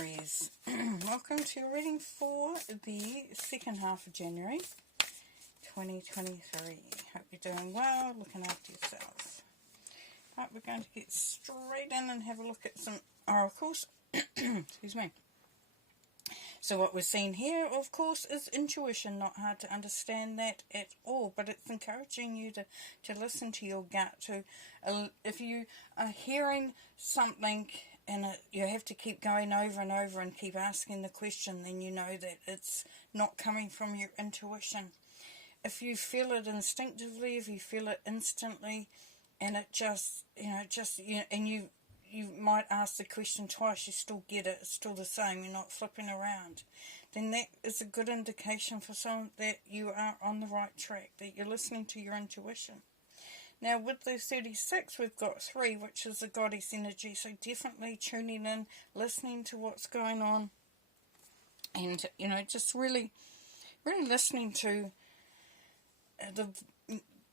Aries, welcome to your reading for the second half of January 2023. Hope you're doing well, looking after yourself. Right, we're going to get straight in and have a look at some oracles. Excuse me. So what we're seeing here, of course, is intuition. Not hard to understand that at all, but it's encouraging you to listen to your gut. If you are hearing something and you have to keep going over and over and keep asking the question, then you know that it's not coming from your intuition. If you feel it instinctively, if you feel it instantly, and it and you might ask the question twice, you still get it, it's still the same, you're not flipping around, then that is a good indication for someone that you are on the right track, that you're listening to your intuition. Now with the 36, we've got 3, which is the goddess energy, so definitely tuning in, listening to what's going on, and just really listening to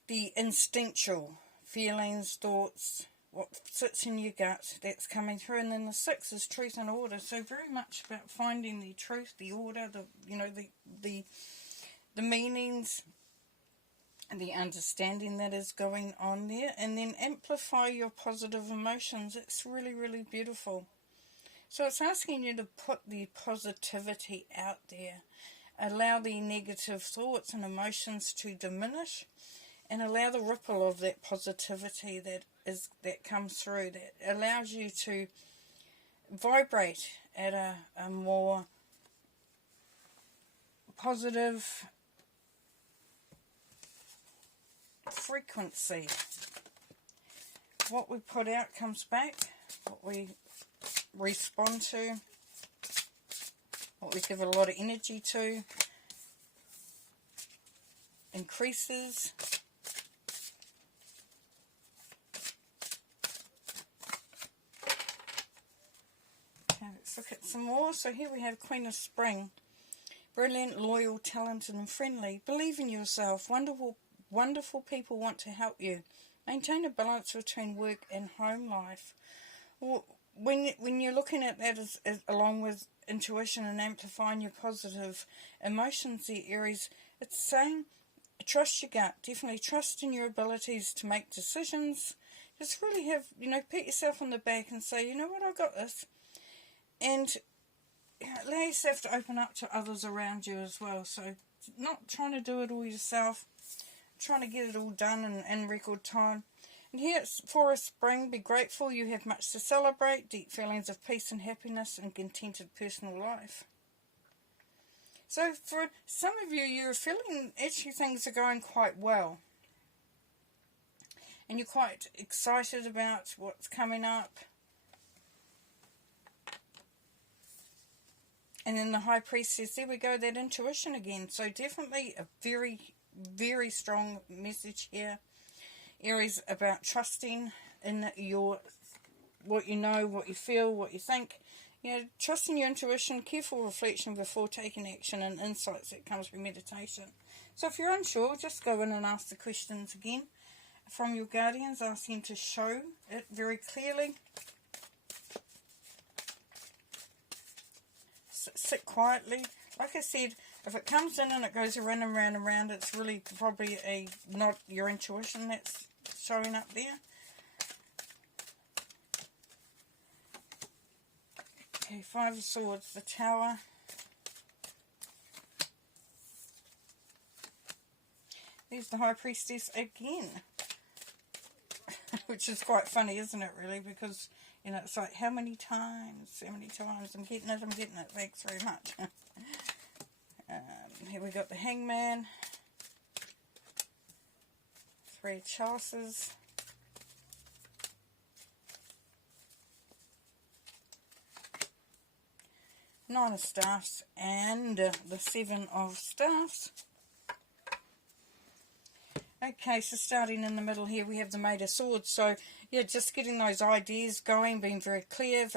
the instinctual feelings, thoughts, what sits in your gut, that's coming through. And then the 6 is truth and order, so very much about finding the truth, the order, the meanings, and the understanding that is going on there. And then amplify your positive emotions. It's really, really beautiful. So it's asking you to put the positivity out there, allow the negative thoughts and emotions to diminish, and allow the ripple of that positivity that comes through, that allows you to vibrate at a more positive frequency. What we put out comes back, what we respond to, what we give a lot of energy to, increases. Let's look at some more. So here we have Queen of Spring. Brilliant, loyal, talented and friendly. Believe in yourself. Wonderful people want to help you. Maintain a balance between work and home life. When you're looking at that as along with intuition and amplifying your positive emotions, the Aries, it's saying trust your gut. Definitely trust in your abilities to make decisions. Just really have, pat yourself on the back and say, you know what, I got this. And allow yourself to open up to others around you as well. So not trying to do it all yourself, trying to get it all done in record time. And here it's for a spring. Be grateful, you have much to celebrate, deep feelings of peace and happiness and contented personal life. So for some of you, you're feeling actually things are going quite well. And you're quite excited about what's coming up. And then the High Priestess, there we go, that intuition again. So definitely a very, very strong message here, Aries, about trusting in what you know, what you feel, what you think. Trusting your intuition, careful reflection before taking action, and insights that comes from meditation. So if you're unsure, just go in and ask the questions again from your guardians. Ask them to show it very clearly. Sit quietly. Like I said, if it comes in and it goes around and round and round, it's really probably not your intuition that's showing up there. Okay, 5 of Swords, the Tower. There's the High Priestess again. Which is quite funny, isn't it, really? Because, it's like, how many times? I'm getting it. Thanks very much. Here we got the Hangman. 3 of Chalices. 9 of Staffs and the 7 of Staffs. Okay, so starting in the middle here, we have the Maid of Swords. So, yeah, just getting those ideas going, being very clear,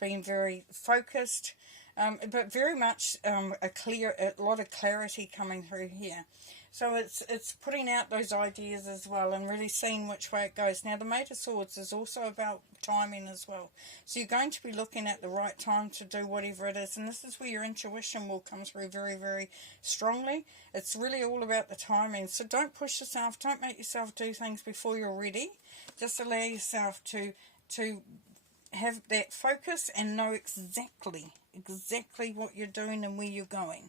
being very focused, but very much a lot of clarity coming through here. So it's putting out those ideas as well and really seeing which way it goes. Now, the Eight of Swords is also about timing as well. So you're going to be looking at the right time to do whatever it is. And this is where your intuition will come through very, very strongly. It's really all about the timing. So don't push yourself. Don't make yourself do things before you're ready. Just allow yourself to have that focus and know exactly what you're doing and where you're going.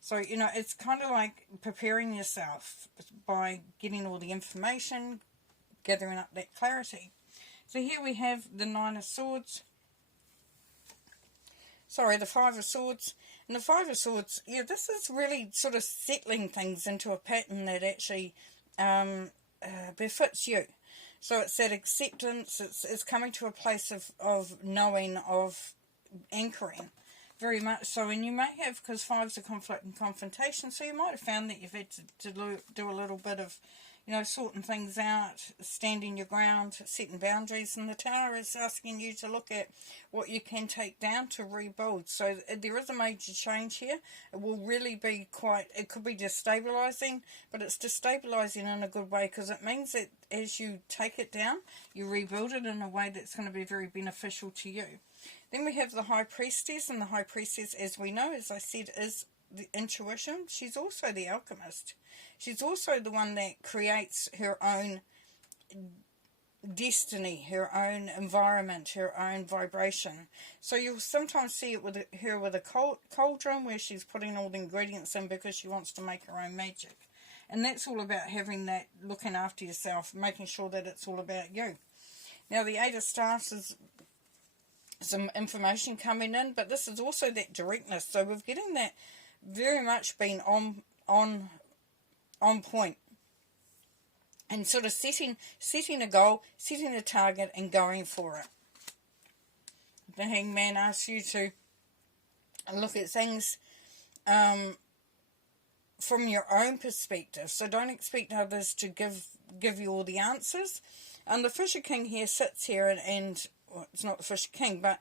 So, you know, it's kind of like preparing yourself by getting all the information, gathering up that clarity. So here we have the Nine of Swords. Sorry, the Five of Swords. And the Five of Swords, yeah, this is really sort of settling things into a pattern that actually befits you. So it's that acceptance, it's coming to a place of knowing, of anchoring. Very much so, and you may have, because fives are conflict and confrontation, so you might have found that you've had to do a little bit of, you know, sorting things out, standing your ground, setting boundaries, and the Tower is asking you to look at what you can take down to rebuild. So there is a major change here. It will really be it could be destabilising, but it's destabilising in a good way, because it means that as you take it down, you rebuild it in a way that's going to be very beneficial to you. Then we have the High Priestess, and the High Priestess, as we know, as I said, is the intuition. She's also the alchemist. She's also the one that creates her own destiny, her own environment, her own vibration. So you'll sometimes see it with her with a cauldron where she's putting all the ingredients in because she wants to make her own magic. And that's all about having that, looking after yourself, making sure that it's all about you. Now, the Eight of Staffs is some information coming in, but this is also that directness. So we're getting that very much being on point, and sort of setting a goal, setting a target, and going for it. The Hangman asks you to look at things from your own perspective. So don't expect others to give you all the answers. And the Fisher King here sits here and well, it's not the Fisher King, but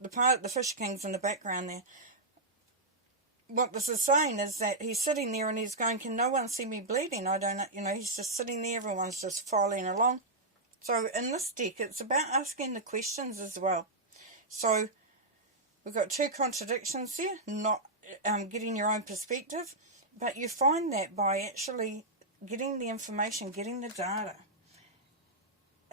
the Fisher King's in the background there. What this is saying is that he's sitting there and he's going, can no one see me bleeding? I don't know, you know, he's just sitting there, everyone's just following along. So in this deck, it's about asking the questions as well. So we've got two contradictions there, not getting your own perspective, but you find that by actually getting the information, getting the data.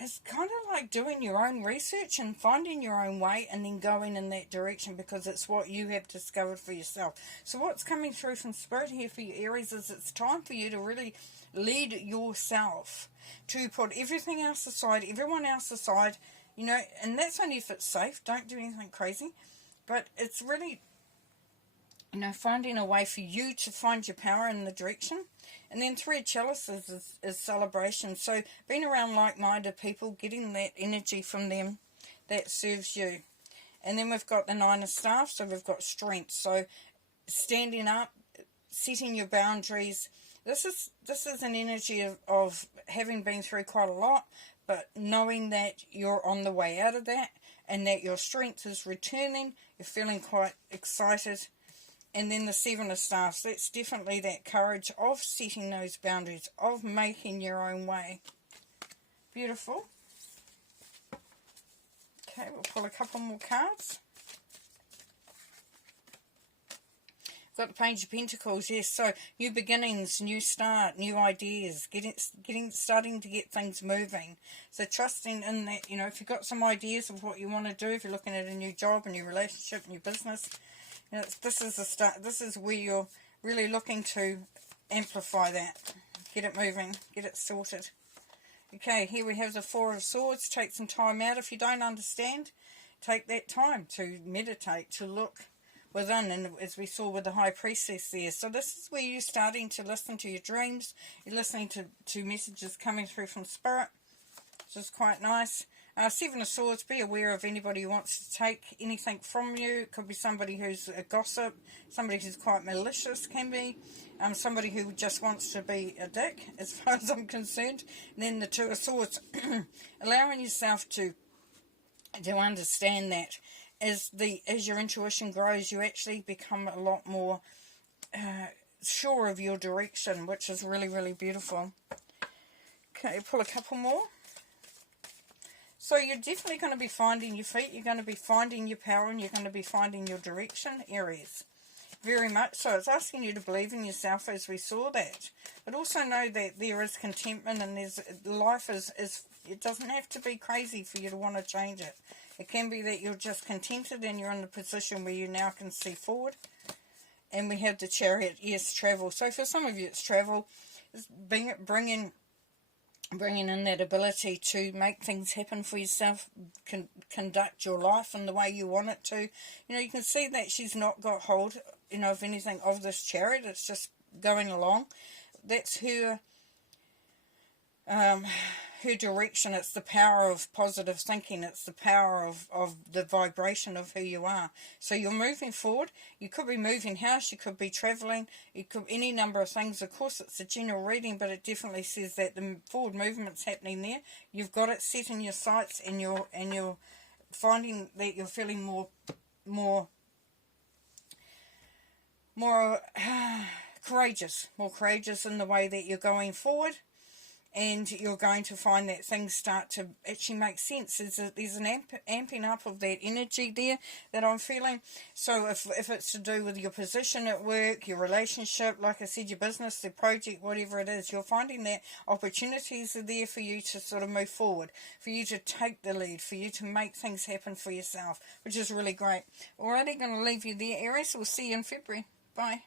It's kind of like doing your own research and finding your own way and then going in that direction, because it's what you have discovered for yourself. So what's coming through from Spirit here for you, Aries, is it's time for you to really lead yourself, to put everything else aside, everyone else aside, you know, and that's only if it's safe. Don't do anything crazy. But it's really, you know, finding a way for you to find your power in the direction. And then Three of Chalices is celebration. So being around like-minded people, getting that energy from them that serves you. And then we've got the Nine of Staffs, so we've got strength. So standing up, setting your boundaries. This is an energy of having been through quite a lot, but knowing that you're on the way out of that and that your strength is returning. You're feeling quite excited. And then the Seven of Staffs, that's definitely that courage of setting those boundaries, of making your own way. Beautiful. Okay, we'll pull a couple more cards. Got the Page of Pentacles, yes, so new beginnings, new start, new ideas, starting to get things moving. So trusting in that, you know, if you've got some ideas of what you want to do, if you're looking at a new job, a new relationship, new business, you know, this is the start. This is where you're really looking to amplify that. Get it moving. Get it sorted. Okay, here we have the Four of Swords. Take some time out. If you don't understand, take that time to meditate, to look within. And as we saw with the High Priestess there. So this is where you're starting to listen to your dreams. You're listening to messages coming through from Spirit, which is quite nice. Seven of Swords, be aware of anybody who wants to take anything from you. It could be somebody who's a gossip, somebody who's quite malicious, can be. Somebody who just wants to be a dick, as far as I'm concerned. And then the Two of Swords, allowing yourself to understand that as your intuition grows, you actually become a lot more sure of your direction, which is really, really beautiful. Okay, pull a couple more. So you're definitely going to be finding your feet, you're going to be finding your power, and you're going to be finding your direction, Aries. Very much so. It's asking you to believe in yourself, as we saw that. But also know that there is contentment, and life is it doesn't have to be crazy for you to want to change it. It can be that you're just contented and you're in the position where you now can see forward. And we have the Chariot, yes, travel. So for some of you it's travel. It's bringing in that ability to make things happen for yourself, conduct your life in the way you want it to. You know, you can see that she's not got hold, of anything of this Chariot. It's just going along. That's her direction. It's the power of positive thinking. It's the power of the vibration of who you are. So you're moving forward. You could be moving house. You could be travelling. You could any number of things. Of course, it's a general reading, but it definitely says that the forward movement's happening there. You've got it set in your sights, and you're finding that you're feeling more courageous in the way that you're going forward. And you're going to find that things start to actually make sense. There's an amping up of that energy there that I'm feeling. So if it's to do with your position at work, your relationship, like I said, your business, the project, whatever it is, you're finding that opportunities are there for you to sort of move forward, for you to take the lead, for you to make things happen for yourself, which is really great. Alrighty, going to leave you there, Aries. We'll see you in February. Bye.